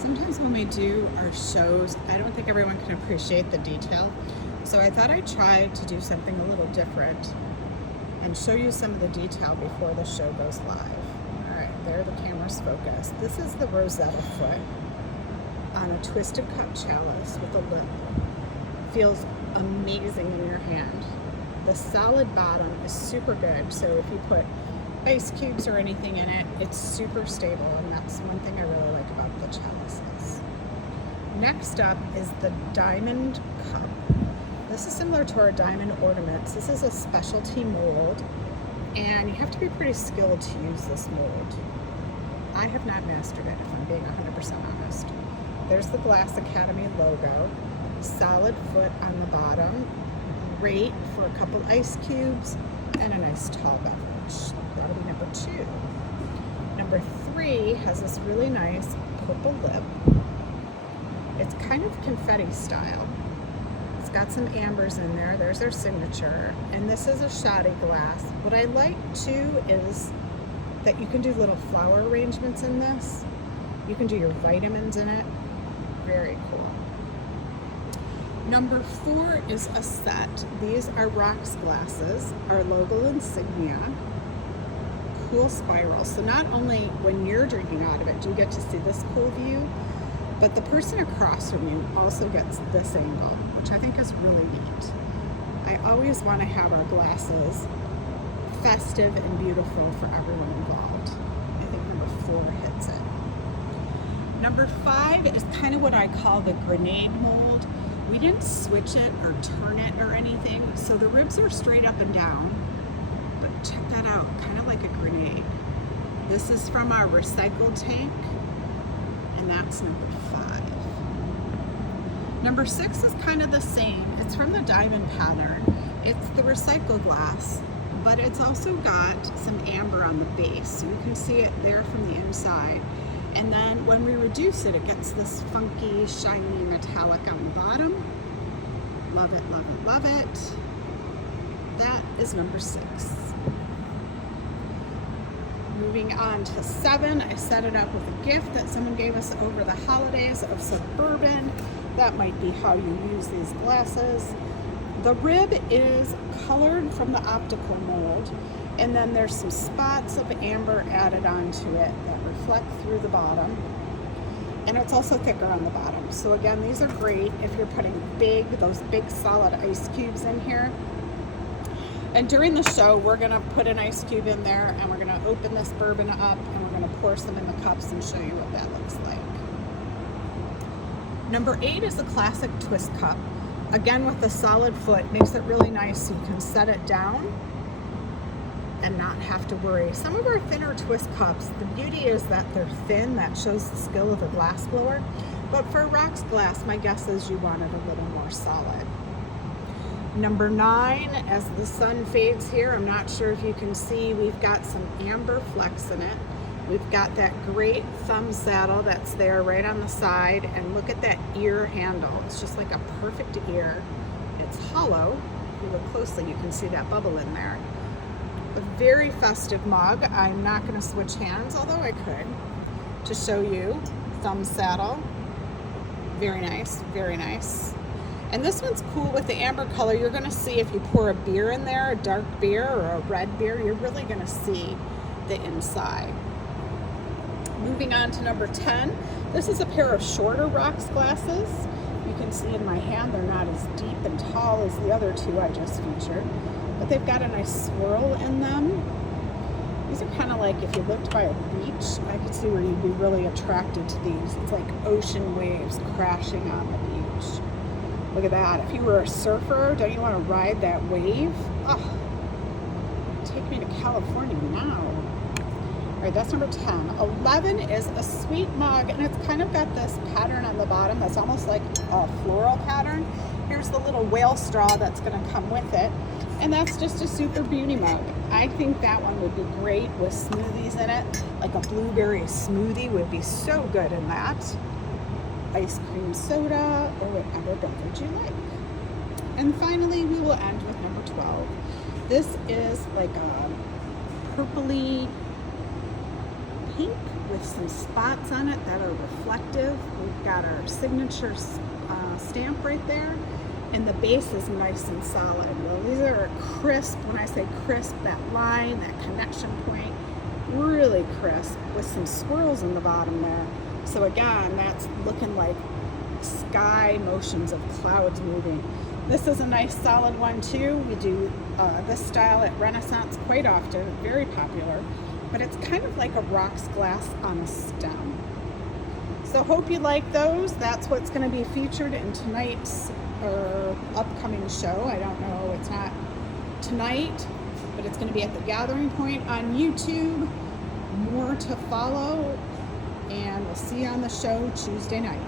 Sometimes when we do our shows, I don't think everyone can appreciate the detail. So I thought I'd try to do something a little different and show you some of the detail before the show goes live. All right, there the camera's focused. This is the Rosetta foot on a twisted cup chalice with a lip. Feels amazing in your hand. The solid bottom is super good, so if you put ice cubes or anything in it, it's super stable, and that's one thing I really like about the chalices. Next up is the diamond cup. This is similar to our diamond ornaments. This is a specialty mold, and you have to be pretty skilled to use this mold. I have not mastered it, if I'm being 100% honest. There's the Glass Academy logo, solid foot on the bottom, great for a couple ice cubes and a nice tall beverage. That'll be number 2. Number 3 has this really nice purple lip. It's kind of confetti style. It's got some ambers in there. There's their signature. And this is a shoddy glass. What I like too is that you can do little flower arrangements in this. You can do your vitamins in it. Very cool. Number 4 is a set. These are rocks glasses, our logo insignia. Cool spiral. So not only when you're drinking out of it do you get to see this cool view, but the person across from you also gets this angle, which I think is really neat. I always want to have our glasses festive and beautiful for everyone involved. I think number 4 hits it. Number 5 is kind of what I call the grenade mold. We didn't switch it or turn it or anything, so the ribs are straight up and down, but check that out, kind of like a grenade. This is from our recycled tank, and that's number 5. Number 6 is kind of the same. It's from the diamond pattern. It's the recycled glass, but it's also got some amber on the base, so you can see it there from the inside. And then when we reduce it, it gets this funky, shiny metallic on the bottom. Love it, love it, love it. That is number 6. Moving on to 7, I set it up with a gift that someone gave us over the holidays of Suburban. That might be how you use these glasses. The rib is colored from the optical mold, and then there's some spots of amber added onto it that reflect through the bottom, and it's also thicker on the bottom. So again, these are great if you're putting those big solid ice cubes in here. And during the show, we're gonna put an ice cube in there, and we're gonna open this bourbon up, and we're gonna pour some in the cups and show you what that looks like. Number 8 is the classic twist cup. Again, with the solid foot, makes it really nice so you can set it down and not have to worry. Some of our thinner twist cups, the beauty is that they're thin. That shows the skill of a glass blower. But for a rocks glass, my guess is you want it a little more solid. Number 9, as the sun fades here, I'm not sure if you can see, we've got some amber flecks in it. We've got that great thumb saddle that's there right on the side, and look at that ear handle. It's just like a perfect ear. It's hollow. If you look closely, you can see that bubble in there. A very festive mug. I'm not going to switch hands, although I could, to show you. Thumb saddle. Very nice, very nice. And this one's cool with the amber color. You're going to see if you pour a beer in there, a dark beer or a red beer, you're really going to see the inside. Moving on to number 10. This is a pair of shorter rocks glasses. You can see in my hand they're not as deep and tall as the other 2 I just featured, but they've got a nice swirl in them. These are kind of like if you looked by a beach, I could see where you'd be really attracted to these. It's like ocean waves crashing on the beach. Look at that. If you were a surfer, don't you want to ride that wave? Oh, take me to California now. All right, that's number 10. 11 is a sweet mug, and it's kind of got this pattern on the bottom that's almost like a floral pattern. Here's the little whale straw that's going to come with it, and that's just a super beauty mug. I think that one would be great with smoothies in it. Like a blueberry smoothie would be so good in that. Ice cream soda, or whatever beverage you like. And finally, we will end with number 12. This is like a purpley pink with some spots on it that are reflective. We've got our signature stamp right there, and the base is nice and solid. Well, these are crisp. When I say crisp, that line, that connection point, really crisp with some swirls in the bottom there. So again, that's looking like sky motions of clouds moving. This is a nice solid one too. We do this style at Renaissance quite often, very popular, but it's kind of like a rocks glass on a stem. So hope you like those. That's what's going to be featured in tonight's upcoming show. I don't know, it's not tonight, but it's going to be at the Gathering Point on YouTube. More to follow, and we'll see you on the show Tuesday night.